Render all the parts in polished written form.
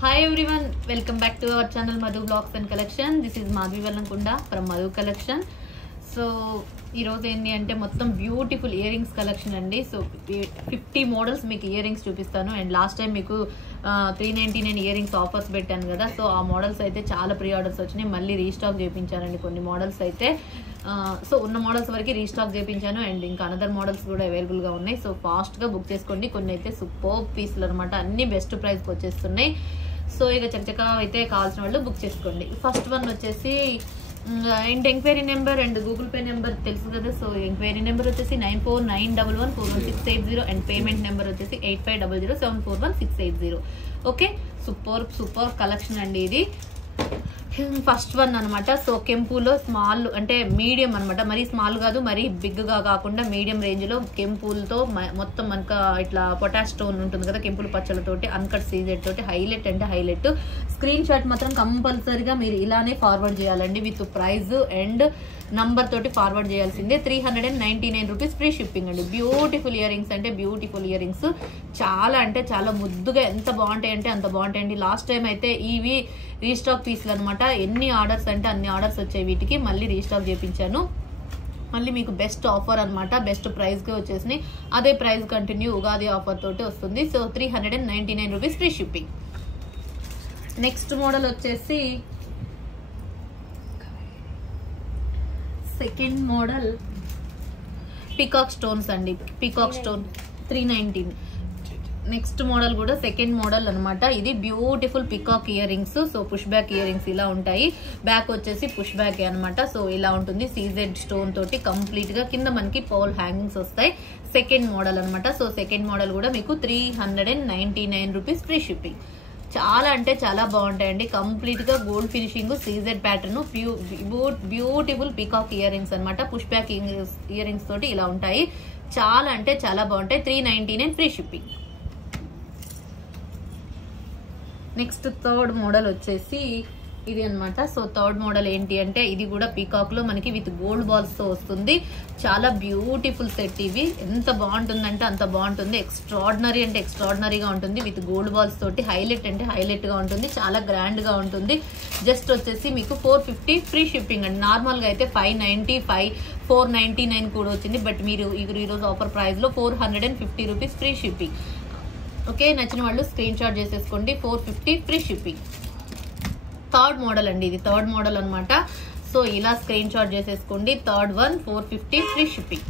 Hi everyone, welcome back to our channel Madhu Vlogs and Collection. This is Madhvi Vallamkunda from Madhu Collection. So ఈ రోజు ఏంటి అంటే మొత్తం beautiful ear rings collection అండి. So 50 models మీకు ear rings చూపిస్తాను. And last time మీకు 399 ear rings offers పెట్టాను కదా. సో ఆ మోడల్స్ అయితే చాలా ప్రీ ఆర్డర్స్ వచ్చినాయి. మళ్ళీ రీస్టాక్ చేయించానండి కొన్ని మోడల్స్ అయితే. సో ఉన్న మోడల్స్ వరకు రీస్టాక్ చేయించాను. అండ్ ఇంకా అనదర్ మోడల్స్ కూడా అవైలబుల్గా ఉన్నాయి. సో ఫాస్ట్గా బుక్ చేసుకోండి. కొన్ని అయితే సూపర్ పీస్లు అనమాట, అన్ని బెస్ట్ ప్రైస్కి వచ్చేస్తున్నాయి. సో ఇక చక్కగా అయితే కావాల్సిన వాళ్ళు బుక్ చేసుకోండి. ఫస్ట్ వన్ వచ్చేసి and enquiry number and Google pay number తెలుసు కదా. సో ఎంక్వైరీ నెంబర్ వచ్చేసి 9491114160 అండ్ పేమెంట్ నెంబర్ వచ్చేసి 8500741680. ఓకే, సూపర్ కలెక్షన్ అండి ఇది. ఫస్ట్ వన్ అనమాట. సో కెంపులో స్మాల్ అంటే మీడియం అనమాట, మరీ స్మాల్ కాదు మరీ బిగ్గా కాకుండా మీడియం రేంజ్లో కెంపులతో మొత్తం మనకు ఇట్లా పొటాష్ స్టోన్ ఉంటుంది కదా, కెంపుల పచ్చలతోటి అన్కట్ సీజెడ్ తోటి హైలైట్ అంటే హైలైట్. స్క్రీన్ షాట్ మాత్రం కంపల్సరీగా మీరు ఇలానే ఫార్వర్డ్ చేయాలండి విత్ ప్రైజ్ అండ్ నంబర్ తోటి ఫార్వర్డ్ చేయాల్సిందే. 399 రూపీస్ ఫ్రీ షిప్పింగ్ అండి. బ్యూటిఫుల్ ఇయర్ రింగ్స్ అంటే బ్యూటిఫుల్ ఇయర్ రింగ్స్, చాలా అంటే చాలా ముద్దుగా ఎంత బాగుంటాయి అంటే అంత బాగుంటాయండి. లాస్ట్ టైం అయితే ఇవి రీస్టాక్ పీస్లు అనమాట. ఎన్ని ఆర్డర్స్ అంటే అన్ని ఆర్డర్స్ వచ్చాయి వీటికి, మళ్ళీ రీస్టాక్ చేయించాను. మళ్ళీ మీకు బెస్ట్ ఆఫర్ అనమాట, బెస్ట్ ప్రైస్కి వచ్చేసినాయి. అదే ప్రైస్ కంటిన్యూ ఉగాది ఆఫర్ తోటి వస్తుంది. So 399 rupees free shipping. Next model వచ్చేసి సెకండ్ మోడల్ పీకాక్ స్టోన్స్ అండి. Peacock stone 319. నెక్స్ట్ మోడల్ కూడా సెకండ్ మోడల్ అనమాట. ఇది beautiful peacock ear rings. So push back ear rings ఇలా ఉంటాయి. బ్యాక్ వచ్చేసి పుష్ బ్యాక్ అనమాట. సో ఇలా ఉంటుంది సీజెడ్ స్టోన్ తోటి కంప్లీట్ గా. కింద మనకి పోల్ హ్యాంగింగ్స్ వస్తాయి. సెకండ్ మోడల్ అనమాట. సో సెకండ్ మోడల్ కూడా మీకు 399 రూపీస్ ఫ్రీ షిప్పింగ్. చాలా అంటే చాలా బాగుంటాయండి. కంప్లీట్ గా gold finishing CZ pattern, beautiful peacock ear rings అనమాట. పుష్ బ్యాక్ ఇయర్ రింగ్స్ తోటి ఇలా ఉంటాయి. చాలా అంటే చాలా బాగుంటాయి. 399 free shipping. Next third model వచ్చేసి ఇది అనమాట. సో థర్డ్ మోడల్ ఏంటి అంటే ఇది కూడా పీకాక్ లో మనకి విత్ గోల్డ్ బాల్స్ తో వస్తుంది. చాలా బ్యూటిఫుల్ సెట్. ఇవి ఎంత బాగుంటుందంటే అంత బాగుంటుంది. ఎక్స్ట్రాడినరీ అంటే ఎక్స్ట్రాడినరీగా ఉంటుంది. విత్ గోల్డ్ బాల్స్ తోటి హైలైట్ అంటే హైలైట్ గా ఉంటుంది. చాలా గ్రాండ్ గా ఉంటుంది. జస్ట్ వచ్చేసి మీకు 450 ఫ్రీ షిప్పింగ్ అండి. నార్మల్ గా అయితే 595 499 కూడా వచ్చింది. బట్ మీరు ఈరోజు ఆఫర్ ప్రైస్ లో 450 రూపీస్ ఫ్రీ షిప్పింగ్. ఓకే, నచ్చిన వాళ్ళు స్క్రీన్ షాట్ చేసేసుకోండి. 450 ఫ్రీ షిప్పింగ్. థర్డ్ మోడల్ అండి ఇది. థర్డ్ మోడల్ అనమాట. సో ఇలా స్క్రీన్ షాట్ చేసేసుకోండి. Third one 450 free shipping.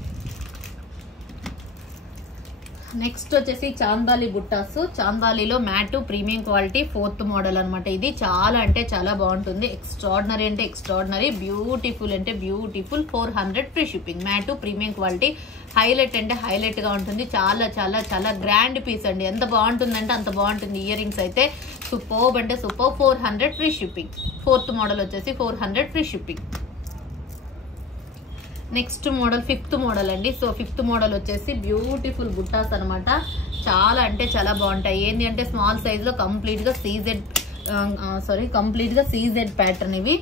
Next వచ్చేసి చాందాలి బుట్టాస్. చాందాలిలో matte premium quality fourth model అనమాట. ఇది చాలా అంటే చాలా బాగుంటుంది. ఎక్స్ట్రాడినరీ అంటే ఎక్స్ట్రాడినరీ, బ్యూటిఫుల్ అంటే beautiful. 400 free shipping. Matte premium quality, highlight అంటే హైలైట్ గా ఉంటుంది. చాలా చాలా చాలా గ్రాండ్ పీస్ అండి. ఎంత బాగుంటుందంటే అంత బాగుంటుంది. ఇయర్ రింగ్స్ అయితే సూపర్బ్ అంటే super. 400 free shipping. Fourth model వచ్చేసి 400 free shipping. Next model fifth model అండి. సో ఫిఫ్త్ మోడల్ వచ్చేసి బ్యూటిఫుల్ బుట్టాస్ అనమాట. చాలా అంటే చాలా బాగుంటాయి. ఏంటి అంటే స్మాల్ సైజ్ లో కంప్లీట్ గా సీజెడ్ ప్యాటర్న్. ఇవి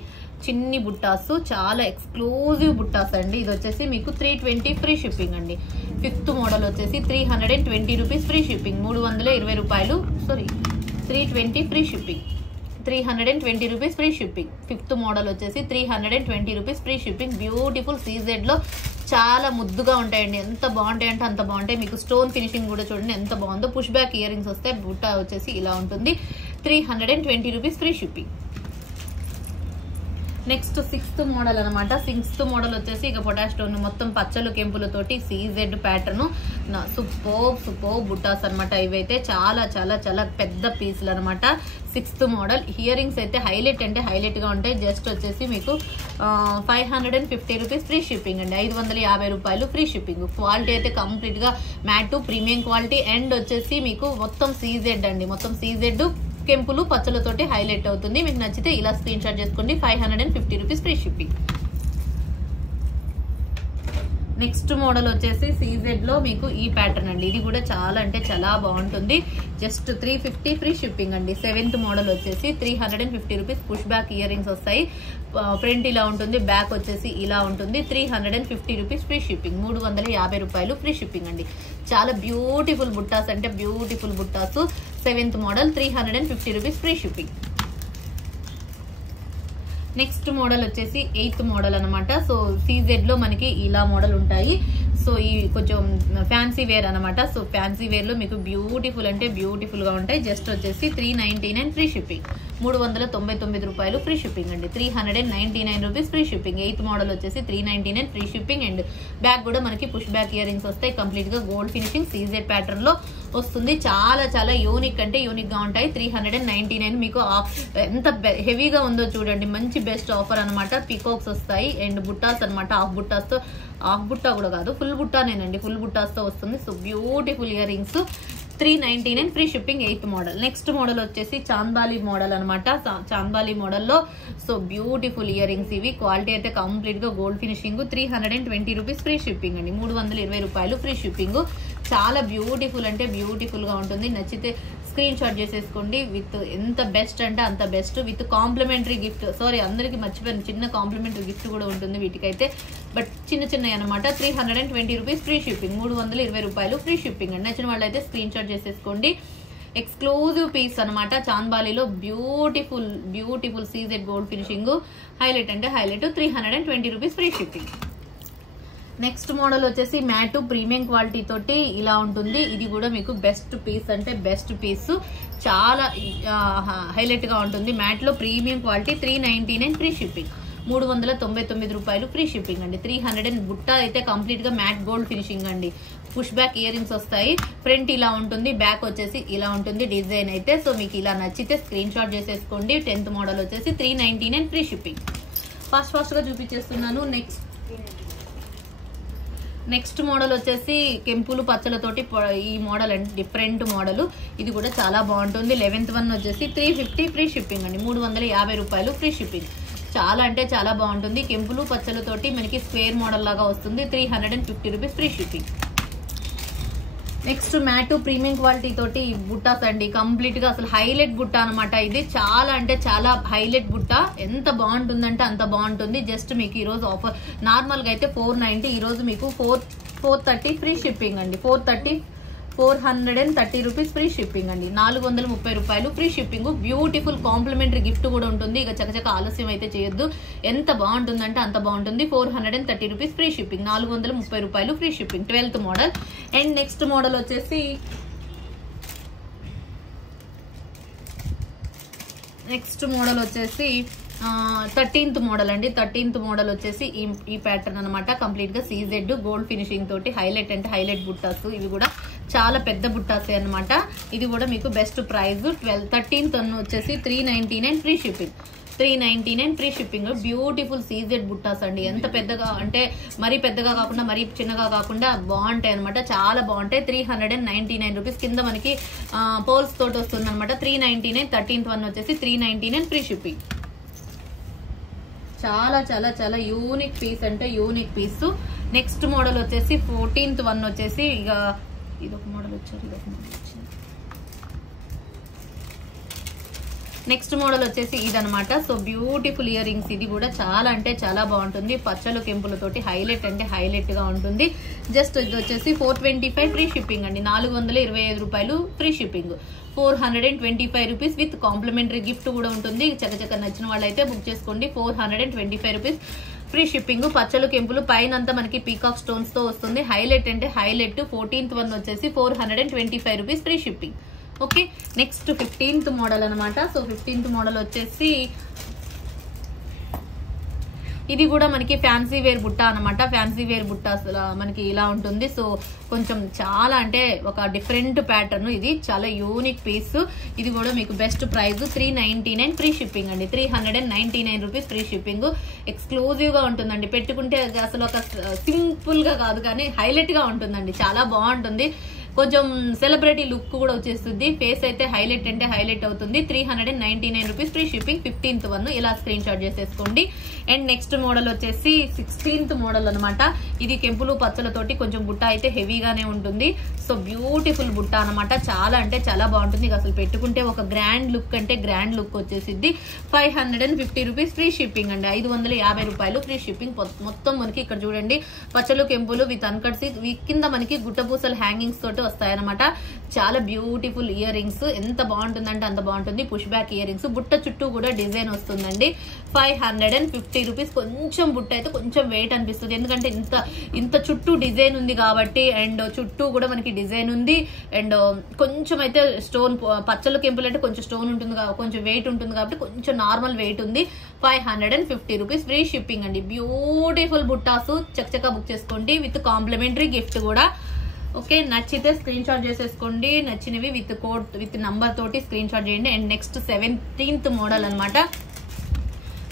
చిన్ని బుట్టాస్, చాలా ఎక్స్క్లూజివ్ బుట్టాస్ అండి. ఇది వచ్చేసి మీకు 320 ఫ్రీ షిప్పింగ్ అండి. ఫిఫ్త్ మోడల్ వచ్చేసి 320 రూపీస్ ఫ్రీ షిప్పింగ్. 320 రూపాయలు. 320 free shipping. 320 rupees free shipping. Fifth model వచ్చేసి 320 rupees free shipping. Beautiful CZ లో చాలా ముద్దుగా ఉంటాయండి. ఎంత బాగుంటాయి అంటే అంత బాగుంటాయి. మీకు స్టోన్ ఫినిషింగ్ కూడా చూడండి ఎంత బాగుందో. పుష్ బ్యాక్ ఇయర్ రింగ్స్ వస్తాయి. బుట్ట వచ్చేసి ఇలా ఉంటుంది. 320 rupees free shipping. Next sixth model అనమాట. సిక్స్త్ మోడల్ వచ్చేసి ఇక పొటాష్ స్టోన్ మొత్తం పచ్చలు కెంపులతోటి సీజెడ్ ప్యాటర్న్. సూపర్ బుట్టాస్ అనమాట. ఇవైతే చాలా చాలా చాలా పెద్ద పీసులు అనమాట. సిక్స్త్ మోడల్ ఇయర్ రింగ్స్ అయితే హైలైట్ అంటే హైలైట్ గా ఉంటాయి. జస్ట్ వచ్చేసి మీకు 550 రూపీస్ ఫ్రీ షిప్పింగ్ అండి. 550 రూపాయలు ఫ్రీ షిప్పింగ్. క్వాలిటీ అయితే కంప్లీట్ గా మ్యాట్ ప్రీమియం క్వాలిటీ అండ్ వచ్చేసి మీకు మొత్తం సీజెడ్ అండి. మొత్తం సీజెడ్ కెంపులు పచ్చలతోటి హైలైట్ అవుతుంది. మీకు నచ్చితే ఇలా స్క్రీన్ షాట్ చేసుకోండి. 550 rupees free shipping. Next model వచ్చేసి సీజెడ్ లో మీకు ఈ ప్యాటర్న్ అండి. ఇది కూడా చాలా అంటే చాలా బాగుంటుంది. జస్ట్ 350 ఫ్రీ షిప్పింగ్ అండి. సెవెంత్ మోడల్ వచ్చేసి 350 rupees. Push back ear rings వస్తాయి. ఫ్రంట్ ఇలా ఉంటుంది, బ్యాక్ వచ్చేసి ఇలా ఉంటుంది. 350 రూపీస్ ఫ్రీ షిప్పింగ్. 350 రూపాయలు ఫ్రీ షిప్పింగ్ అండి. చాలా బ్యూటిఫుల్ బుట్టాస్ అంటే beautiful buttas. 7th model 350 rupees free shipping. Next model వచ్చేసి 8th మోడల్ అనమాట. సో సీజెడ్ లో మనకి ఇలా మోడల్ ఉంటాయి. సో ఈ కొంచెం ఫ్యాన్సీ వేర్ అనమాట. సో ఫ్యాన్సీ వేర్ లో మీకు బ్యూటిఫుల్ అంటే బ్యూటిఫుల్ గా ఉంటాయి. జస్ట్ వచ్చేసి 399 ఫ్రీ షిప్పింగ్, 399 రూపాయలు ఫ్రీ షిప్పింగ్ అండి. 399 rupees free shipping. 8th model వచ్చేసి 399 ఫ్రీ షిప్పింగ్. అండ్ బ్యాక్ కూడా మనకి పుష్ బ్యాక్ ఇయర్ రింగ్స్ వస్తాయి. కంప్లీట్ గా గోల్డ్ ఫినిషింగ్ సీజెడ్ ప్యాటర్న్ లో వస్తుంది. చాలా చాలా యూనిక్ అంటే యూనిక్ గా ఉంటాయి. 399 మీకు ఎంత హెవీగా ఉందో చూడండి. మంచి బెస్ట్ ఆఫర్ అనమాట. పీకాక్స్ వస్తాయి అండ్ బుట్టాస్ అనమాట. హాఫ్ బుట్టా కూడా కాదు, ఫుల్ బుట్టానేనండి. ఫుల్ బుట్టాస్ తో వస్తుంది. So beautiful ear rings 399 free shipping. 8th model. Next model వచ్చేసి చాందాలి మోడల్ అనమాట. చాందాలి మోడల్ లో సో బ్యూటిఫుల్ ఇయర్ రింగ్స్ ఇవి. క్వాలిటీ అయితే కంప్లీట్ గా gold finishing. 320 rupees free shipping అండి. 320 రూపాయలు ఫ్రీ షిప్పింగ్. చాలా బ్యూటిఫుల్ అంటే బ్యూటిఫుల్ గా ఉంటుంది. నచ్చితే స్క్రీన్ షాట్ చేసేసుకోండి. విత్ ఎంత బెస్ట్ అంటే అంత best. With complimentary gift. Sorry అందరికి మర్చిపోయాను, చిన్న కాంప్లిమెంటరీ గిఫ్ట్ కూడా ఉంటుంది వీటికైతే. బట్ చిన్నవి అనమాట. 320 రూపీస్ ఫ్రీ షిప్పింగ్. 320 రూపాయలు ఫ్రీ షిప్పింగ్ అండి. నచ్చిన వాళ్ళైతే స్క్రీన్ షాట్ చేసేసుకోండి. ఎక్స్క్లూజివ్ పీస్ అనమాట. చాందాలిలో beautiful CZ gold finishing. Highlight అంటే highlight. 320 rupees free shipping. Next model వచ్చేసి మ్యాట్ ప్రీమియం క్వాలిటీ తోటి ఇలా ఉంటుంది. ఇది కూడా మీకు బెస్ట్ పీస్ అంటే బెస్ట్ పీస్. చాలా హైలైట్ గా ఉంటుంది. మ్యాట్ లో ప్రీమియం క్వాలిటీ. 399 free shipping. 399 రూపాయలు ఫ్రీ షిప్పింగ్ అండి. 300 బుట్ట అయితే కంప్లీట్ గా మ్యాట్ గోల్డ్ ఫినిషింగ్ అండి. పుష్ బ్యాక్ ఇయర్ రింగ్స్ వస్తాయి. ఫ్రంట్ ఇలా ఉంటుంది, బ్యాక్ వచ్చేసి ఇలా ఉంటుంది డిజైన్ అయితే. సో మీకు ఇలా నచ్చితే స్క్రీన్ షాట్ చేసేసుకోండి. 10th మోడల్ వచ్చేసి 399 ఫ్రీ షిప్పింగ్. ఫాస్ట్ గా చూపించేస్తున్నాను. నెక్స్ట్ మోడల్ వచ్చేసి కెంపులు పచ్చలతోటి ఈ మోడల్ అండి. Different model. ఇది కూడా చాలా బాగుంటుంది. 11th వన్ వచ్చేసి 350 ఫ్రీ షిప్పింగ్ అండి. 350 రూపాయలు ఫ్రీ షిప్పింగ్. చాలా అంటే చాలా బాగుంటుంది. కెంపులు పచ్చలతోటి మనకి స్క్వేర్ మోడల్ లాగా వస్తుంది. 350 rupees free shipping. Next mat premium quality తోటి బుట్టాస్ అండి. కంప్లీట్ గా అసలు హైలైట్ బుట్ట అనమాట. ఇది చాలా అంటే చాలా హైలైట్ బుట్ట. ఎంత బాగుంటుందంటే అంత బాగుంటుంది. జస్ట్ మీకు ఈ రోజు ఆఫర్ నార్మల్ గా అయితే 490, ఈ రోజు మీకు 430 ఫ్రీ షిప్పింగ్ అండి. 430 రూపీస్ ఫ్రీ షిప్పింగ్ అండి. 430 రూపాయలు free shipping. Beautiful complementary gift కూడా ఉంటుంది. ఇక చకచక ఆలస్యం అయితే చేయొద్దు. ఎంత బాగుంటుందంటే అంత బాగుంటుంది. 430 రూపీస్ ఫ్రీ షిప్పింగ్. 430 రూపాయలు free shipping. 12th model. And next model వచ్చేసి 13th మోడల్ అండి. 13th మోడల్ వచ్చేసి ఈ ప్యాటర్న్ అనమాట. కంప్లీట్ గా సీజెడ్ గోల్డ్ ఫినిషింగ్ తోటి హైలైట్ అంటే హైలైట్ బుట్టాస్. ఇవి కూడా చాలా పెద్ద బుట్టాసే అనమాట. ఇది కూడా మీకు బెస్ట్ ప్రైస్. 13th వచ్చేసి 399 free shipping. 399 free shipping. Beautiful CZ buttas అండి. ఎంత పెద్దగా అంటే మరీ పెద్దగా కాకుండా మరీ చిన్నగా కాకుండా బాగుంటాయి అనమాట. చాలా బాగుంటాయి. 399 రూపీస్. కింద మనకి పోల్స్ తోటి వస్తుంది అనమాట. 399. 13th వన్ వచ్చేసి 399 ఫ్రీ షిప్పింగ్. చాలా చాలా చాలా యూనిక్ పీస్ అంటే యూనిక్ పీస్. నెక్స్ట్ మోడల్ వచ్చేసి 14th వన్ వచ్చేసి ఇక ఇదొక మోడల్ వచ్చింది. నెక్స్ట్ మోడల్ వచ్చేసి ఇదనమాట. So beautiful ear rings. ఇది కూడా చాలా అంటే చాలా బాగుంటుంది. పచ్చలు కెంపులతోటి హైలైట్ అంటే హైలైట్ గా ఉంటుంది. జస్ట్ ఇది వచ్చేసి 425 ఫ్రీ షిప్పింగ్ అండి. 425 రూపాయలు free shipping. 425 rupees with complimentary gift కూడా ఉంటుంది. చకచక నచ్చిన వాళ్ళైతే బుక్ చేసుకోండి. 425 రూపీస్ ఫ్రీ షిప్పింగ్. పచ్చలు కెంపులు పైన అంతా మనకి పీకాక్ స్టోన్స్ తో వస్తుంది. హైలైట్ అంటే హైలైట్. 14th వన్ వచ్చేసి 425 rupees free shipping. Okay. Next 15th model అనమాట. సో 15th మోడల్ వచ్చేసి ఇది కూడా మనకి ఫ్యాన్సీ వేర్ బుట్ట అనమాట. ఫ్యాన్సీ వేర్ బుట్ట మనకి ఇలా ఉంటుంది. సో కొంచెం చాలా అంటే ఒక డిఫరెంట్ ప్యాటర్న్. ఇది చాలా యూనిక్ పీస్. ఇది కూడా మీకు బెస్ట్ ప్రైస్. 399 ఫ్రీ షిప్పింగ్ అండి. 399 రూపీస్ ఫ్రీ షిప్పింగ్. ఎక్స్క్లూజివ్ గా ఉంటుందండి. పెట్టుకుంటే అసలు ఒక సింపుల్ గా కాదు కానీ హైలైట్ గా ఉంటుందండి. చాలా బాగుంటుంది. కొంచెం సెలబ్రిటీ లుక్ కూడా వచ్చేస్తుంది. ఫేస్ అయితే హైలైట్ అంటే హైలైట్ అవుతుంది. 399 rupees free shipping. 15th one ఇలా స్క్రీన్ షాట్ చేసేసుకోండి. అండ్ నెక్స్ట్ మోడల్ వచ్చేసి 16th మోడల్ అనమాట. ఇది కెంపులు పచ్చలతోటి కొంచెం బుట్ట అయితే హెవీగానే ఉంటుంది. సో బ్యూటిఫుల్ బుట్ట అనమాట. చాలా అంటే చాలా బాగుంటుంది. అసలు పెట్టుకుంటే ఒక గ్రాండ్ లుక్ అంటే గ్రాండ్ లుక్ వచ్చేసిద్ది. 550 రూపీస్ ఫ్రీ షిప్పింగ్ అండి. 550 రూపాయలు ఫ్రీ షిప్పింగ్. మొత్తం మనకి ఇక్కడ చూడండి పచ్చలు కెంపులు విత్ అన్కట్స్. కింద మనకి గుట్టపూసలు హ్యాంగింగ్స్ తోటి వస్తాయన్నమాట. చాలా బ్యూటిఫుల్ ఇయర్ రింగ్స్, ఎంత బాగుంటుందంటే అంత బాగుంటుంది. పుష్ బ్యాక్ ఇయర్ రింగ్స్, బుట్ట చుట్టూ కూడా డిజైన్ వస్తుందండి. 550 రూపీస్. కొంచెం బుట్ట అయితే కొంచెం వెయిట్ అనిపిస్తుంది, ఎందుకంటే ఇంత చుట్టూ డిజైన్ ఉంది కాబట్టి. అండ్ చుట్టూ కూడా మనకి డిజైన్ ఉంది. అండ్ కొంచెం అయితే స్టోన్, పచ్చలు కెంపులు అంటే కొంచెం స్టోన్ ఉంటుంది, కొంచెం వెయిట్ ఉంటుంది కాబట్టి కొంచెం నార్మల్ వెయిట్ ఉంది. 550 రూపీస్. ఫ్రీ షిప్పింగ్ అండి. బ్యూటిఫుల్ బుట్టాసు చక్కగా బుక్ చేసుకోండి విత్ కాంప్లిమెంటరీ గిఫ్ట్ కూడా. ఓకే, నచ్చితే స్క్రీన్ షాట్ చేసేసుకోండి. నచ్చినవి విత్ కోడ్ విత్ నంబర్ తోటి స్క్రీన్ షాట్ చేయండి. అండ్ నెక్స్ట్ 17th మోడల్ అనమాట.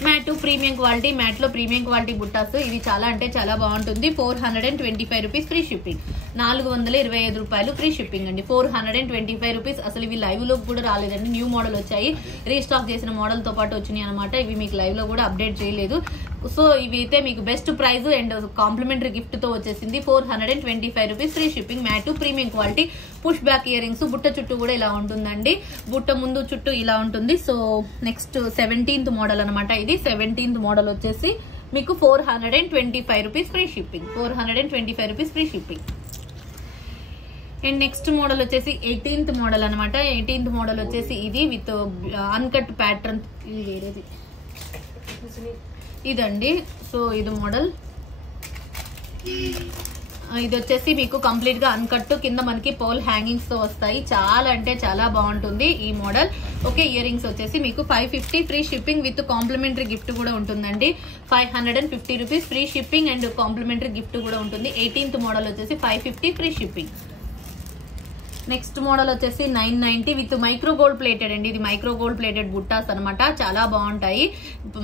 మ్యాట్ ప్రీమియం క్వాలిటీ, మ్యాట్ లో ప్రీమియం క్వాలిటీ బుట్టాస్. ఇది చాలా అంటే చాలా బాగుంటుంది. 425 రూపీస్ ఫ్రీ షిప్పింగ్. 425 రూపాయలు ఫ్రీ షిప్పింగ్ అండి. 425 రూపీస్. అసలు ఇవి లైవ్ లో కూడా రాలేదండి, న్యూ మోడల్ వచ్చాయి, రీస్టాక్ చేసిన మోడల్ తో పాటు వచ్చినాయి అనమాట. ఇవి మీకు లైవ్ లో కూడా అప్డేట్ చేయలేదు. సో ఇవి అయితే మీకు best price and complementary gift తో వచ్చేసింది. 425 rupees free shipping. Matte premium quality, push back ear rings, బుట్ట చుట్టూ కూడా ఇలా ఉంటుందండి. బుట్ట ముందు చుట్టూ ఇలా ఉంటుంది. సో నెక్స్ట్ 17th మోడల్ అనమాట. ఇది 17th మోడల్ వచ్చేసి మీకు 425 rupees free shipping. 425 rupees free shipping. And next model వచ్చేసి 18th మోడల్ అనమాట. 18th మోడల్ వచ్చేసి ఇది విత్ అన్కట్ ప్యాటర్న్. ఇదండి. సో ఇది మోడల్. ఇది వచ్చేసి మీకు కంప్లీట్ గా అన్కట్, కింద మనకి పోల్ హ్యాంగింగ్స్ తో వస్తాయి. చాలా అంటే చాలా బాగుంటుంది ఈ మోడల్. ఓకే, ఇయర్ రింగ్స్ వచ్చేసి మీకు 550 free shipping with complimentary gift కూడా ఉంటుందండి. 550 rupees free shipping and complementary gift కూడా ఉంటుంది. 18th మోడల్ వచ్చేసి 550 ఫ్రీ షిప్పింగ్. నెక్స్ట్ మోడల్ వచ్చేసి 990 విత్ మైక్రో గోల్డ్ ప్లేటెడ్ అండి. ఇది మైక్రో గోల్డ్ ప్లేటెడ్ బుట్టాస్ అనమాట. చాలా బాగుంటాయి.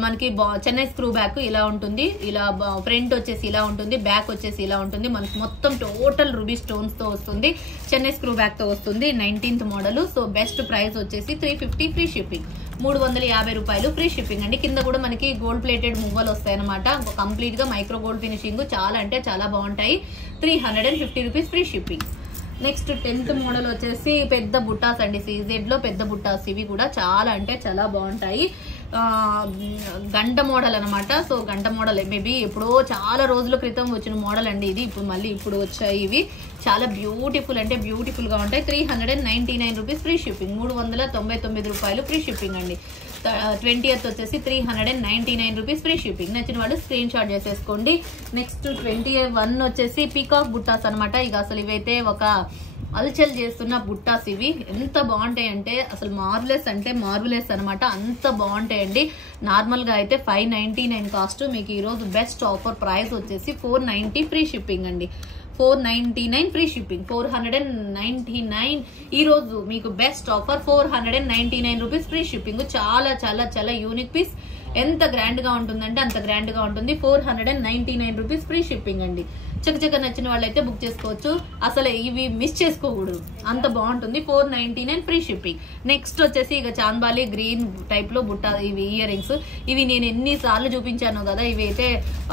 మనకి చెన్నై స్క్రూ బ్యాక్ ఇలా ఉంటుంది, ఇలా ఫ్రంట్ వచ్చేసి ఇలా ఉంటుంది, బ్యాక్ వచ్చేసి ఇలా ఉంటుంది. మనకి మొత్తం టోటల్ రూబీ స్టోన్స్ తో వస్తుంది, చెన్నై స్క్రూ బ్యాక్ తో వస్తుంది. 19th model. So best price వచ్చేసి 350 ఫ్రీ షిప్పింగ్. 350 రూపాయలు ఫ్రీ షిప్పింగ్ అండి. కింద కూడా మనకి గోల్డ్ ప్లేటెడ్ మువ్వలు వస్తాయి అనమాట. కంప్లీట్ గా మైక్రో గోల్డ్ ఫినిషింగ్, చాలా అంటే చాలా బాగుంటాయి. 350 rupees free shipping. Next 10th model వచ్చేసి పెద్ద బుట్టాస్ అండి. సీజెడ్ లో పెద్ద బుట్టాస్. ఇవి కూడా చాలా అంటే చాలా బాగుంటాయి. గంట మోడల్ అనమాట. సో గంట మోడల్ మేబీ ఎప్పుడో చాలా రోజుల క్రితం వచ్చిన మోడల్ అండి ఇది. ఇప్పుడు వచ్చాయి ఇవి. చాలా బ్యూటిఫుల్ అంటే బ్యూటిఫుల్ గా ఉంటాయి. 399 రూపీస్ ఫ్రీ షిప్పింగ్. 399 రూపాయలు ఫ్రీ షిప్పింగ్ అండి. 20th వచ్చేసి 399 రూపీస్ ఫ్రీ షిప్పింగ్. నచ్చిన వాళ్ళు స్క్రీన్ షాట్ చేసేసుకోండి. నెక్స్ట్ 21 వచ్చేసి పీకాక్ బుట్టాస్ అనమాట. ఇక అసలు ఇవైతే ఒక అల్చల్ చేస్తున్న బుట్టాస్. ఇవి ఎంత బాగుంటాయి అంటే అసలు మార్వెలెస్ అంటే మార్వెలెస్ అనమాట. అంత బాగుంటాయండి. నార్మల్ గా అయితే 599 కాస్ట్. మీకు ఈ రోజు బెస్ట్ ఆఫర్ ప్రైస్ వచ్చేసి 490 ఫ్రీ షిప్పింగ్ అండి. 499 ఫ్రీ షిప్పింగ్. 499 ఈ రోజు మీకు best offer 499 rupees free shipping. చాలా చాలా చాలా యూనిక్ పీస్. ఎంత గ్రాండ్ గా ఉంటుందంటే అంత గ్రాండ్ గా ఉంటుంది. 499 రూపీస్ ఫ్రీ షిప్పింగ్ అండి. చక్కచక్క నచ్చిన వాళ్ళైతే బుక్ చేసుకోవచ్చు. అసలు ఇవి మిస్ చేసుకోకూడదు, అంత బాగుంటుంది. 499 ఫ్రీ షిప్పింగ్. నెక్స్ట్ వచ్చేసి ఇక చాంబాలి గ్రీన్ టైప్ లో బుట్ట. ఇవి ఇయర్ రింగ్స్. ఇవి నేను ఎన్నిసార్లు చూపించాను కదా. ఇవి అయితే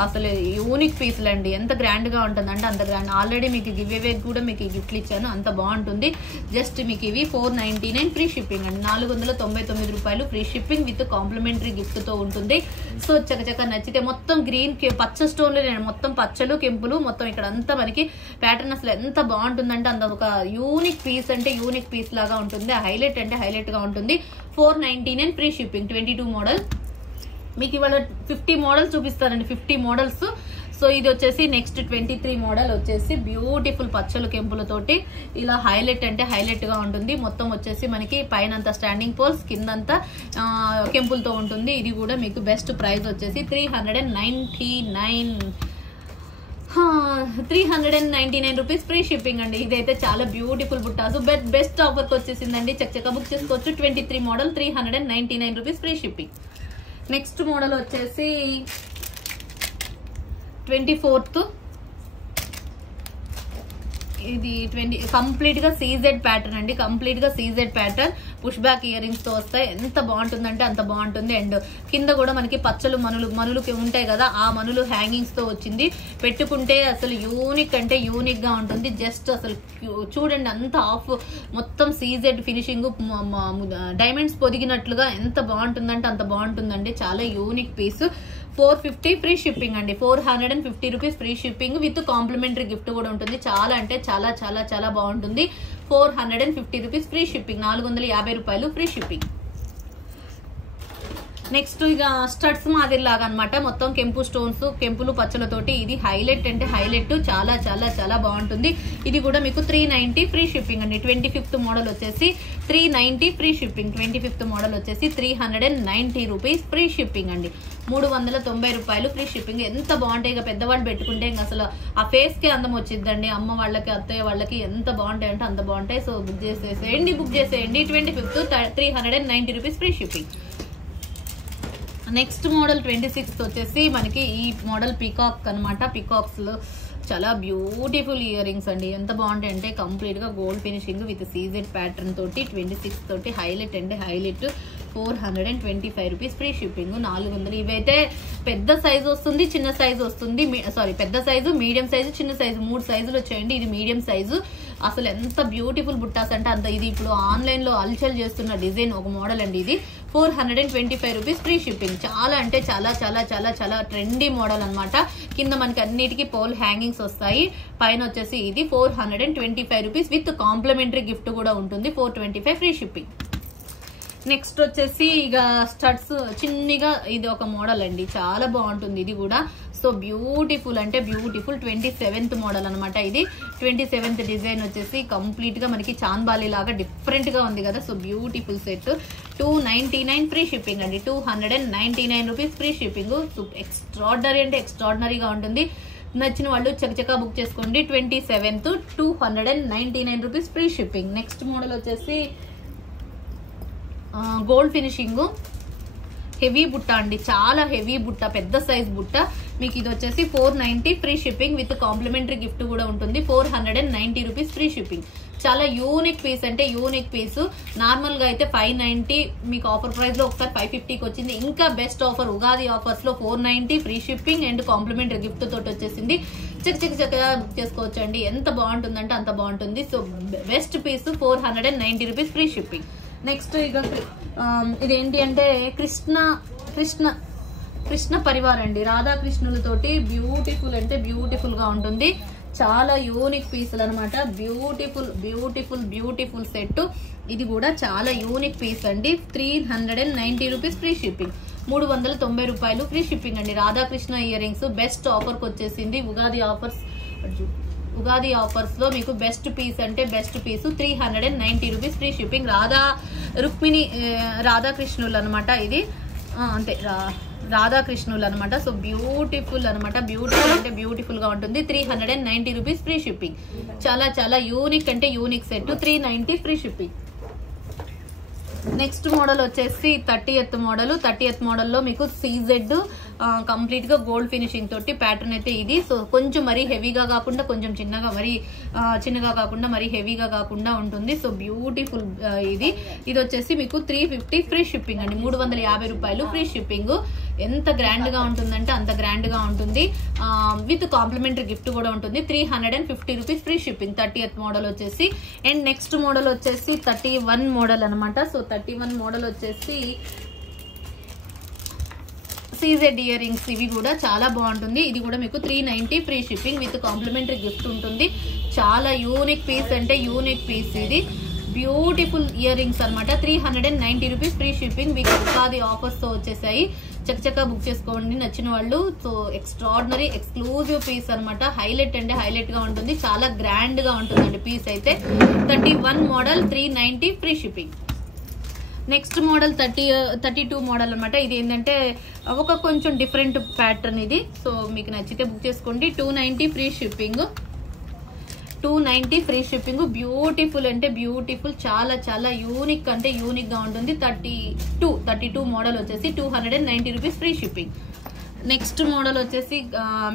అసలు యూనిక్ పీసులు అండి. ఎంత గ్రాండ్ గా ఉంటుంది అంటే అంత గ్రాండ్. ఆల్రెడీ మీకు గివ్ అవే కూడా మీకు గిఫ్ట్లు ఇచ్చాను. అంత బాగుంటుంది. జస్ట్ మీకు ఇవి 499 ఫ్రీ షిప్పింగ్ అండి. 499 రూపాయలు free shipping with complimentary gift తో ఉంటుంది. సో చక్కచక్క నచ్చితే మొత్తం గ్రీన్ పచ్చ స్టోన్లు, మొత్తం పచ్చలు కెంపులు మొత్తం ఇక్కడ అంతా మనకి ప్యాటర్న్ అసలు ఎంత బాగుంటుందంటే అంత ఒక యూనిక్ పీస్ అంటే యూనిక్ పీస్ లాగా ఉంటుంది. హైలైట్ అంటే హైలైట్ గా ఉంటుంది. 499 ఫ్రీ షిప్పింగ్. 22 మోడల్. మీకు ఇవాళ 50 మోడల్స్ చూపిస్తారండి. 50 మోడల్స్. సో ఇది వచ్చేసి నెక్స్ట్ 23 మోడల్ వచ్చేసి బ్యూటిఫుల్ పచ్చలు కెంపులతోటి ఇలా హైలైట్ అంటే హైలైట్ గా ఉంటుంది. మొత్తం వచ్చేసి మనకి పైనంతా స్టాండింగ్ పోల్స్, కిందంతా కెంపులతో ఉంటుంది. ఇది కూడా మీకు బెస్ట్ ప్రైస్ వచ్చేసి 399 రూపీస్ ఫ్రీ షిప్పింగ్ అండి. ఇదైతే చాలా బ్యూటిఫుల్ బుట్టాసు. బెస్ట్ ఆఫర్ కి వచ్చేసిందండి. చక్కగా బుక్ చేసుకోవచ్చు. 23 model 399 rupees free shipping. Next model వచ్చేసి 24th. ఇది కంప్లీట్ గా సీజెడ్ ప్యాటర్న్ అండి. కంప్లీట్ గా CZ pattern. Push back ear rings తో వస్తాయి. ఎంత బాగుంటుందంటే అంత బాగుంటుంది. అండ్ కింద కూడా మనకి పచ్చలు మనులు ఉంటాయి కదా, ఆ మనులు హ్యాంగింగ్స్ తో వచ్చింది. పెట్టుకుంటే అసలు యూనిక్ అంటే యూనిక్ గా ఉంటుంది. జస్ట్ అసలు చూడండి, అంత ఆఫ్ మొత్తం సీజెడ్ ఫినిషింగ్, డైమండ్స్ పొదిగినట్లుగా ఎంత బాగుంటుందంటే అంత బాగుంటుందండి. చాలా యూనిక్ పీస్. 450 ఫ్రీ షిప్పింగ్ అండి. 450 rupees free shipping with complimentary gift కూడా ఉంటుంది. చాలా అంటే చాలా చాలా చాలా బాగుంటుంది. 450 రూపీస్ ఫ్రీ షిప్పింగ్, 450 రూపాయలు ఫ్రీ షిప్పింగ్. నెక్స్ట్ ఇక స్టడ్స్ మాదిరిలాగా అనమాట, మొత్తం కెంపు స్టోన్స్, కెంపులు పచ్చలతోటి. ఇది హైలైట్ అంటే హైలైట్, చాలా చాలా చాలా బాగుంటుంది. ఇది కూడా మీకు 390 ఫ్రీ షిప్పింగ్ అండి. 25th మోడల్ వచ్చేసి 390 ఫ్రీ షిప్పింగ్. 25th మోడల్ వచ్చేసి 390 రూపీస్ ఫ్రీ షిప్పింగ్ అండి. 390 రూపాయలు ఫ్రీ షిప్పింగ్. ఎంత బాగుంటాయి, ఇక పెద్దవాళ్ళు పెట్టుకుంటే ఇంకా అసలు ఆ ఫేస్ కి అందం వచ్చిద్దండి. అమ్మ వాళ్ళకి, అత్తయ్య వాళ్ళకి ఎంత బాగుంటాయి అంటే అంత బాగుంటాయి. సో బుక్ చేసేసేయండి. 25th 390 rupees free shipping. Next model 26th వచ్చేసి మనకి ఈ మోడల్ పీకాక్ అనమాట. పీకాక్స్ లో చాలా బ్యూటిఫుల్ ఇయర్ రింగ్స్ అండి. ఎంత బాగుంటాయి అంటే కంప్లీట్ గా gold finishing with CZ pattern తోటి 26 తోటి హైలైట్ అంటే హైలైట్. 425 rupees free shipping. 400. ఇవైతే పెద్ద సైజు వస్తుంది, చిన్న సైజు వస్తుంది. పెద్ద సైజు, మీడియం సైజు, చిన్న సైజు, 3 సైజులు వచ్చాయండి. ఇది మీడియం సైజు. అసలు ఎంత బ్యూటిఫుల్ బుట్టాస్ అంటే అంత. ఇది ఇప్పుడు ఆన్లైన్ లో అల్చల్ చేస్తున్న డిజైన్ ఒక మోడల్ అండి. ఇది 425 రూపీస్ ఫ్రీ షిప్పింగ్. చాలా అంటే చాలా చాలా చాలా చాలా ట్రెండీ మోడల్ అనమాట. కింద మనకి అన్నిటికీ పోల్ హ్యాంగింగ్స్ వస్తాయి. పైన వచ్చేసి ఇది 425 రూపీస్ విత్ కాంప్లిమెంటరీ గిఫ్ట్ కూడా ఉంటుంది. 425 ఫ్రీ షిప్పింగ్. నెక్స్ట్ వచ్చేసి ఇక స్టడ్స్ చిన్నగా ఇది ఒక మోడల్ అండి. చాలా బాగుంటుంది ఇది కూడా. సో బ్యూటిఫుల్ అంటే బ్యూటిఫుల్. 27th మోడల్ అనమాట. ఇది 27th డిజైన్ వచ్చేసి కంప్లీట్ గా మనకి చాంద్బాలి లాగా డిఫరెంట్ గా ఉంది కదా. So beautiful set. 299 free shipping అండి. 299 రూపీస్ ఫ్రీ షిప్పింగ్. ఎక్స్ట్రాడినరీ అంటే ఎక్స్ట్రాడినరీగా ఉంటుంది. నచ్చిన వాళ్ళు చకచకా బుక్ చేసుకోండి. 27th 299 rupees free shipping. Next model వచ్చేసి గోల్డ్ ఫినిషింగ్ హెవీ బుట్ట అండి. చాలా హెవీ బుట్ట, పెద్ద సైజ్ బుట్ట. మీకు ఇది వచ్చేసి 490 free shipping with complimentary gift కూడా ఉంటుంది. 490 రూపీస్ ఫ్రీ షిప్పింగ్. చాలా యూనిక్ పీస్ అంటే యూనిక్ పీస్. నార్మల్ గా అయితే 590, మీకు ఆఫర్ ప్రైస్ లో ఒకసారి 550కి వచ్చింది. ఇంకా బెస్ట్ ఆఫర్ ఉగాది ఆఫర్స్ లో 490 free shipping and complementary gift తోటి వచ్చేసింది. చక్కగా బుక్ చేసుకోవచ్చు అండి. ఎంత బాగుంటుందంటే అంత బాగుంటుంది. So best piece 490 rupees free shipping. Next ఇక ఇదేంటి అంటే కృష్ణ పరివార్ అండి. రాధాకృష్ణులతోటి బ్యూటిఫుల్ అంటే బ్యూటిఫుల్ గా ఉంటుంది. చాలా యూనిక్ పీసులు అనమాట. Beautiful beautiful beautiful set. ఇది కూడా చాలా యూనిక్ పీస్ అండి. 390 రూపీస్ ఫ్రీ షిప్పింగ్. 390 రూపాయలు ఫ్రీ షిప్పింగ్ అండి. Radhakrishna earrings best offer కి వచ్చేసింది. ఉగాది ఆఫర్స్ లో మీకు బెస్ట్ పీస్ అంటే best piece. 390 rupees free shipping. రాధాకృష్ణులు అనమాట. ఇది అంతే రాధాకృష్ణులు అనమాట. సో బ్యూటిఫుల్ అనమాట. బ్యూటిఫుల్ అంటే బ్యూటిఫుల్ గా ఉంటుంది. 390 రూపీస్ ఫ్రీ షిప్పింగ్. చాలా చాలా యూనిక్ అంటే unique set. 390 free shipping. Next model వచ్చేసి 30th మోడల్. 30th మోడల్లో మీకు సీజెడ్ కంప్లీట్ గా గోల్డ్ ఫినిషింగ్ తోటి ప్యాటర్న్ అయితే ఇది. సో కొంచెం మరీ హెవీగా కాకుండా, కొంచెం చిన్నగా కాకుండా మరీ హెవీగా కాకుండా ఉంటుంది. సో బ్యూటిఫుల్ ఇది వచ్చేసి మీకు 350 ఫ్రీ షిప్పింగ్ అండి. 350 రూపాయలు ఫ్రీ షిప్పింగ్. ఎంత గ్రాండ్ గా ఉంటుందంటే అంత గ్రాండ్ గా ఉంటుంది. విత్ కాంప్లిమెంటరీ గిఫ్ట్ కూడా ఉంటుంది. 350 rupees free shipping. 30th model వచ్చేసి. అండ్ నెక్స్ట్ మోడల్ వచ్చేసి 31 మోడల్ అనమాట. సో 31 మోడల్ వచ్చేసి సీజెడ్ ఇయర్ రింగ్స్. ఇవి కూడా చాలా బాగుంటుంది. ఇది కూడా మీకు 390 free shipping with complimentary gift ఉంటుంది. చాలా యూనిక్ పీస్ అంటే యూనిక్ పీస్. ఇది బ్యూటిఫుల్ ఇయర్ రింగ్స్ అనమాట. 390 రూపీస్ ఫ్రీ షిప్పింగ్. మీకు ఉగాది ఆఫర్స్ తో వచ్చేసాయి. చక్కగా బుక్ చేసుకోండి నచ్చిన వాళ్ళు. సో ఎక్స్ట్రాడినరీ ఎక్స్క్లూజివ్ పీస్ అనమాట. హైలైట్ అంటే హైలైట్ గా ఉంటుంది. చాలా గ్రాండ్ గా ఉంటుందండి పీస్ అయితే. 31 model 390 free shipping. Next model 32 model అనమాట. ఇది ఏంటంటే ఒక కొంచెం డిఫరెంట్ ప్యాటర్న్ ఇది. సో మీకు నచ్చితే బుక్ చేసుకోండి. 290 free shipping. 290 free shipping. Beautiful అంటే బ్యూటిఫుల్. చాలా చాలా యూనిక్ అంటే యూనిక్ గా ఉంటుంది. 32 మోడల్ వచ్చేసి 290 rupees free shipping. Next model వచ్చేసి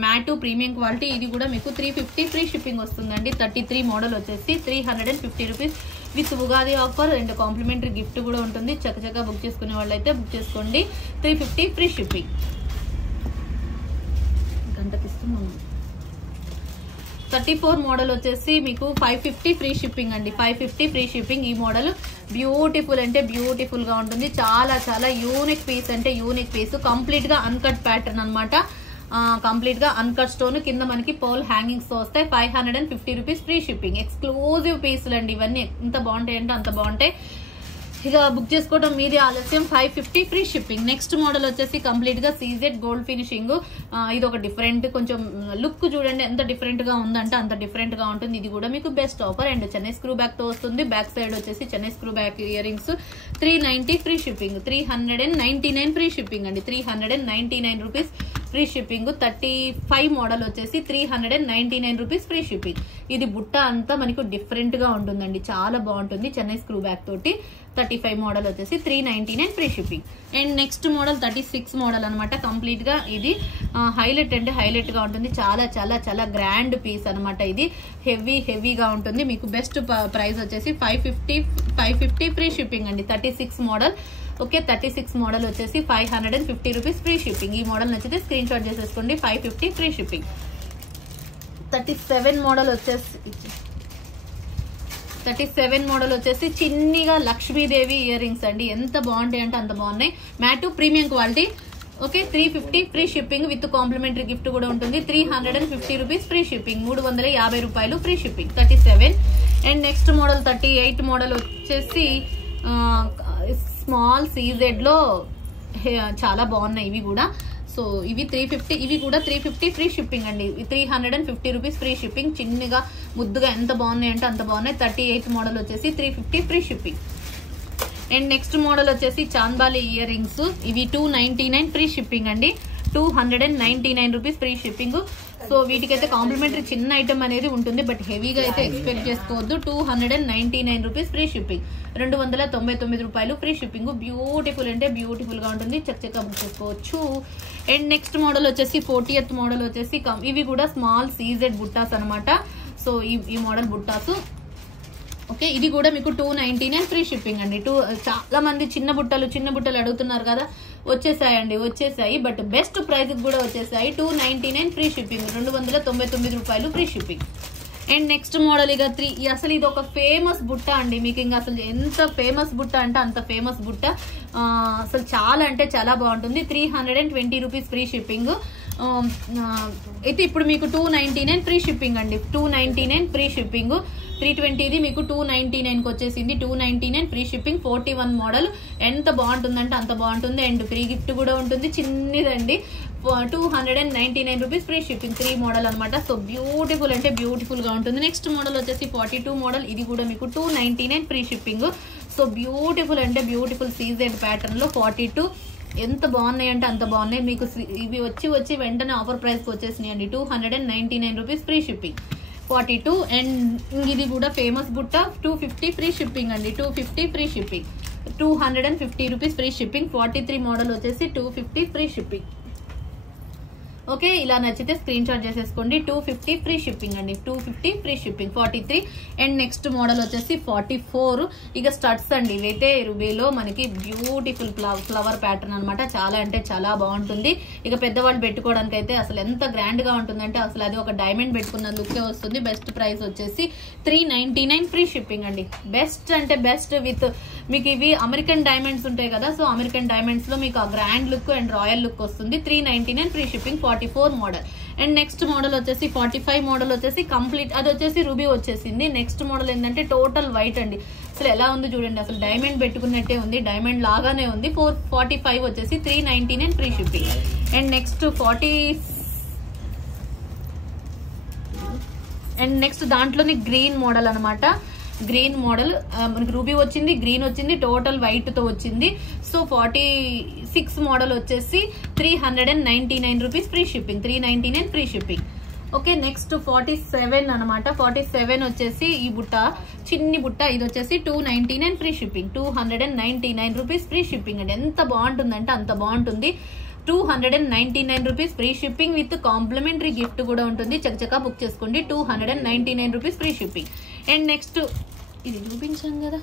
మ్యాటు ప్రీమియం క్వాలిటీ. ఇది కూడా మీకు 350 ఫ్రీ షిప్పింగ్ వస్తుందండి. 33 మోడల్ వచ్చేసి 350 rupees with Ugadi offer and complementary gift కూడా ఉంటుంది. చక్కగా బుక్ చేసుకునే వాళ్ళు అయితే బుక్ చేసుకోండి. 350 ఫ్రీ షిప్పింగ్. గంటకిస్తున్నాము. 34 మోడల్ వచ్చేసి మీకు 550 ఫ్రీ షిప్పింగ్ అండి. 550 ఫ్రీ షిప్పింగ్. ఈ మోడల్ బ్యూటిఫుల్ అంటే బ్యూటిఫుల్ గా ఉంటుంది. చాలా చాలా యూనిక్ పీస్ అంటే యూనిక్ పీస్. కంప్లీట్ గా అన్కట్ ప్యాటర్న్ అనమాట. కంప్లీట్ గా అన్కట్ స్టోన్ కింద మనకి పర్ల్ హ్యాంగింగ్స్ తో వస్తాయి. 550 రూపీస్ ఫ్రీ షిప్పింగ్. ఎక్స్క్లూజివ్ పీసులు అండి ఇవన్నీ. ఎంత బాగుంటాయి అంటే అంత బాగుంటాయి. ఇక బుక్ చేసుకోవడం మీది ఆలస్యం. 550 ఫ్రీ షిప్పింగ్. నెక్స్ట్ మోడల్ వచ్చేసి కంప్లీట్ గా సీజెడ్ గోల్డ్ ఫినిషింగ్. ఇది ఒక డిఫరెంట్, కొంచెం లుక్ చూడండి ఎంత డిఫరెంట్ గా ఉందంటే అంత డిఫరెంట్ గా ఉంటుంది. ఇది కూడా మీకు best offer. And Chennai screw back తో వస్తుంది. బ్యాక్ సైడ్ వచ్చేసి Chennai screw back ear rings. 390 free shipping. 399 free shipping అండి. 399 రూపీస్ ఫ్రీ షిప్పింగ్. 35 మోడల్ వచ్చేసి 399 రూపీస్ ఫ్రీ షిప్పింగ్. ఇది బుట్ట అంతా మనకు డిఫరెంట్ గా ఉంటుందండి. చాలా బాగుంటుంది చెన్నై స్క్రూ బ్యాక్ తోటి. 35 మోడల్ వచ్చేసి 399 free shipping. And next model 36 model అనమాట. కంప్లీట్ గా ఇది హైలైట్ అంటే హైలైట్ గా ఉంటుంది. చాలా చాలా చాలా గ్రాండ్ పీస్ అనమాట. ఇది హెవీగా ఉంటుంది. మీకు బెస్ట్ ప్రైస్ వచ్చేసి 550 ఫ్రీ షిప్పింగ్ అండి. 36 మోడల్. ఓకే, 36 మోడల్ వచ్చేసి 550 రూపీస్ ఫ్రీ షిప్పింగ్. ఈ మోడల్ నచ్చితే స్క్రీన్ షాట్ చేసేసుకోండి. 550 ఫ్రీ షిప్పింగ్. 37 మోడల్ వచ్చేసి చిన్నిగా లక్ష్మీదేవి ఇయర్ రింగ్స్ అండి. ఎంత బాగుంటాయి అంటే అంత బాగున్నాయి. Mat premium quality. Okay, 350 free shipping with complimentary gift కూడా ఉంటుంది. 350 రూపీస్ ఫ్రీ షిప్పింగ్. 350 రూపాయలు free shipping. 37. And next model 38 model వచ్చేసి స్మాల్ సీజెడ్ లో చాలా బాగున్నాయి ఇవి కూడా. సో ఇవి 350, ఇవి కూడా 350 ఫ్రీ షిప్పింగ్ అండి. 350 రూపీస్ ఫ్రీ షిప్పింగ్. చిన్నగా ముద్దుగా ఎంత బాగున్నాయి అంటే అంత బాగున్నాయి. 38 మోడల్ వచ్చేసి 350 free shipping. And next model వచ్చేసి చాంబాలి ఇయర్ రింగ్స్. ఇవి 299 ఫ్రీ షిప్పింగ్ అండి. 299 రూపీస్ ఫ్రీ షిప్పింగ్. సో వీటికైతే కాంప్లిమెంటరీ చిన్న ఐటమ్ అనేది ఉంటుంది. బట్ హెవీగా అయితే ఎక్స్పెక్ట్ చేసుకోవద్దు. 299 రూపీస్ ఫ్రీ షిప్పింగ్. 299 రూపాయలు ఫ్రీ షిప్పింగ్. బ్యూటిఫుల్ అంటే బ్యూటిఫుల్ గా ఉంటుంది. చక్కగా బుక్ చేసుకోవచ్చు. అండ్ నెక్స్ట్ మోడల్ వచ్చేసి 40th మోడల్ వచ్చేసి ఇవి కూడా స్మాల్ సీజెడ్ బుట్టాస్ అనమాట. సో ఈ మోడల్ బుట్టాసు. ఓకే, ఇది కూడా మీకు 299 ఫ్రీ షిప్పింగ్ అండి. చాలా మంది చిన్న బుట్టలు అడుగుతున్నారు కదా, వచ్చేసాయి. బట్ బెస్ట్ ప్రైస్ కూడా వచ్చేసాయి. 299 ఫ్రీ షిప్పింగ్. 299 రూపాయలు free shipping. And next model ఇక అసలు ఇది ఒక ఫేమస్ బుట్ట అండి. మీకు ఇంకా అసలు ఎంత ఫేమస్ బుట్ట అంటే అంత ఫేమస్ బుట్ట. అసలు చాలా అంటే చాలా బాగుంటుంది. 320 రూపీస్ ఫ్రీ షిప్పింగ్. అయితే ఇప్పుడు మీకు 299 ఫ్రీ షిప్పింగ్ అండి. 299 ఫ్రీ షిప్పింగ్. 320ది మీకు 299కి వచ్చేసింది. 299 ఫ్రీ షిప్పింగ్. 41 మోడల్. ఎంత బాగుంటుందంటే అంత బాగుంటుంది. అండ్ ఫ్రీ గిఫ్ట్ కూడా ఉంటుంది. చిన్నదండి. 299 రూపీస్ ఫ్రీ షిప్పింగ్. 3 మోడల్ అనమాట. సో బ్యూటిఫుల్ అంటే బ్యూటిఫుల్ గా ఉంటుంది. నెక్స్ట్ మోడల్ వచ్చేసి 42 మోడల్. ఇది కూడా మీకు 299 ఫ్రీ షిప్పింగ్. సో బ్యూటిఫుల్ అంటే బ్యూటిఫుల్ సీజెడ్ ప్యాటర్న్ లో 42. ఎంత బాగున్నాయి అంటే అంత బాగున్నాయి. మీకు ఇవి వచ్చి వెంటనే ఆఫర్ ప్రైస్ వచ్చేసినాయి అండి. 299 రూపీస్ ఫ్రీ షిప్పింగ్. 42. అండ్ ఇది కూడా ఫేమస్ బుట్ట. 250 ఫ్రీ షిప్పింగ్ అండి. 250 free shipping. 250 rupees free shipping. 43 model వచ్చేసి 250 ఫ్రీ షిప్పింగ్. ఓకే, ఇలా నచ్చితే స్క్రీన్ షాట్ చేసేసుకోండి. 250 ఫ్రీ షిప్పింగ్ అండి. 250 free shipping. 43. And next model వచ్చేసి 44. ఇక స్టడ్స్ అండి. ఇవైతే రుబీలో మనకి బ్యూటిఫుల్ ఫ్లవర్ ప్యాటర్న్ అనమాట. చాలా అంటే చాలా బాగుంటుంది. ఇక పెద్దవాళ్ళు పెట్టుకోవడానికి అయితే అసలు ఎంత గ్రాండ్ గా ఉంటుందంటే అసలు అది ఒక డైమండ్ పెట్టుకున్న లుక్కే వస్తుంది. బెస్ట్ ప్రైస్ వచ్చేసి 399 ఫ్రీ షిప్పింగ్ అండి. బెస్ట్ అంటే బెస్ట్ విత్ మీకు ఇవి అమెరికన్ డైమండ్స్ ఉంటాయి కదా. సో అమెరికన్ డైమండ్స్ లో మీకు ఆ grand look and royal look వస్తుంది. 399 free shipping. 44 model. And next model వచ్చేసి 45 మోడల్ వచ్చేసి కంప్లీట్ అది వచ్చేసి రూబీ వచ్చేసింది. నెక్స్ట్ మోడల్ ఏంటంటే టోటల్ వైట్ అండి. అసలు ఎలా ఉంది చూడండి. అసలు డైమండ్ పెట్టుకున్నట్టే ఉంది. డైమండ్ లాగానే ఉంది. 45 వచ్చేసి 399 ఫ్రీ షిప్పింగ్. అండ్ నెక్స్ట్ దాంట్లోనే గ్రీన్ మోడల్ అనమాట. గ్రీన్ మోడల్ మనకి రూబీ వచ్చింది, గ్రీన్ వచ్చింది, టోటల్ వైట్ తో వచ్చింది. సో 46 మోడల్ వచ్చేసి 399 rupees free shipping. 399 free shipping. Okay, next 47 అనమాట. 47 వచ్చేసి ఈ బుట్ట చిన్ని బుట్ట. ఇది వచ్చేసి 299 free shipping. 299 rupees free shipping అండి. ఎంత బాగుంటుందంటే అంత బాగుంటుంది. 299 rupees free shipping with complimentary gift కూడా ఉంటుంది. చక్కగా బుక్ చేసుకోండి. 299 rupees free shipping. And next ఇది చూపించాం కదా,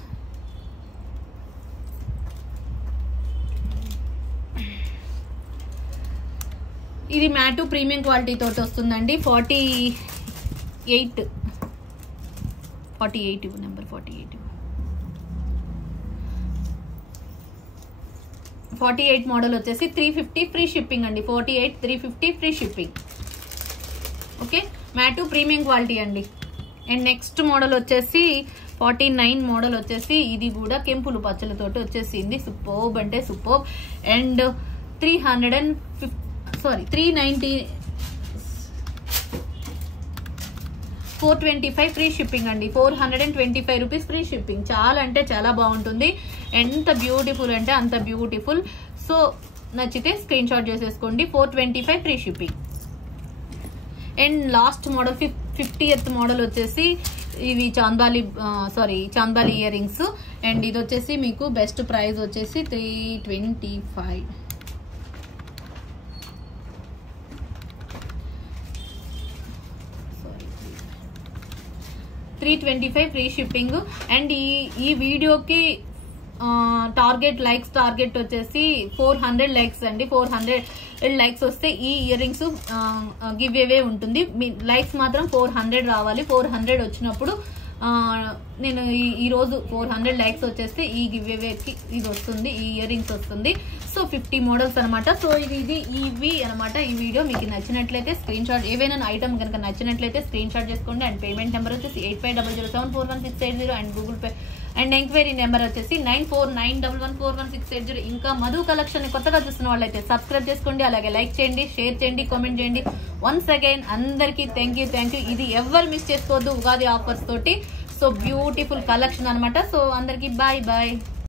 ఇది మ్యాటు ప్రీమియం క్వాలిటీ తోటి వస్తుందండి. 48 నెంబర్ 48 మోడల్ వచ్చేసి 350 ఫ్రీ షిప్పింగ్ అండి. 48 350 free shipping. Okay, mat premium quality అండి. అండ్ నెక్స్ట్ మోడల్ వచ్చేసి 49 మోడల్ వచ్చేసి ఇది కూడా కెంపులు పచ్చలతోటి వచ్చేసింది. సూపర్బ్ అంటే సూపర్బ్. అండ్ 425 ఫ్రీ షిప్పింగ్ అండి. 425 రూపీస్ ఫ్రీ షిప్పింగ్. చాలా అంటే చాలా బాగుంటుంది. ఎంత బ్యూటిఫుల్ అంటే అంత బ్యూటిఫుల్. సో నచ్చితే స్క్రీన్ షాట్ చేసేసుకోండి. 425 free shipping. And last model 50th model వచ్చేసి ఇవి చాందాలి ఇయర్ రింగ్స్. అండ్ ఇది వచ్చేసి మీకు బెస్ట్ ప్రైస్ వచ్చేసి 325 ఫ్రీ షిప్పింగ్. అండ్ ఈ వీడియోకి టార్గెట్ వచ్చేసి 400 లైక్స్ అండి. 400 లైక్స్ వస్తే ఈ ఇయర్ రింగ్స్ గివ్ అవే ఉంటుంది. మీ లైక్స్ మాత్రం 400 రావాలి. 400 వచ్చినప్పుడు నేను ఈరోజు 400 లైక్స్ వచ్చేస్తే ఈ గివ్ అవేకి ఇది వస్తుంది, ఈ ఇయర్ రింగ్స్ వస్తుంది. సో 50 మోడల్స్ అనమాట. సో ఇవి అనమాట. ఈ వీడియో మీకు నచ్చినట్లయితే స్క్రీన్ షాట్, ఏవైనా ఐటమ్ కనుక నచ్చినట్లయితే స్క్రీన్ షాట్ చేసుకోండి. అండ్ పేమెంట్ నెంబర్ వచ్చేసి 8500741680 and Google pay and enquiry number వచ్చేసి 9491114680. ఇంకా మధు కలెక్షన్ కొత్తగా చూస్తున్న వాళ్ళైతే సబ్స్క్రైబ్ చేసుకోండి. అలాగే లైక్ చేయండి, షేర్ చేయండి, కామెంట్ చేయండి. వన్స్ అగైన్ అందరికీ థ్యాంక్ యూ. ఇది ఎవరు మిస్ చేసుకోవద్దు ఉగాది ఆఫర్స్ తోటి. సో బ్యూటిఫుల్ కలెక్షన్ అనమాట. సో అందరికీ బాయ్.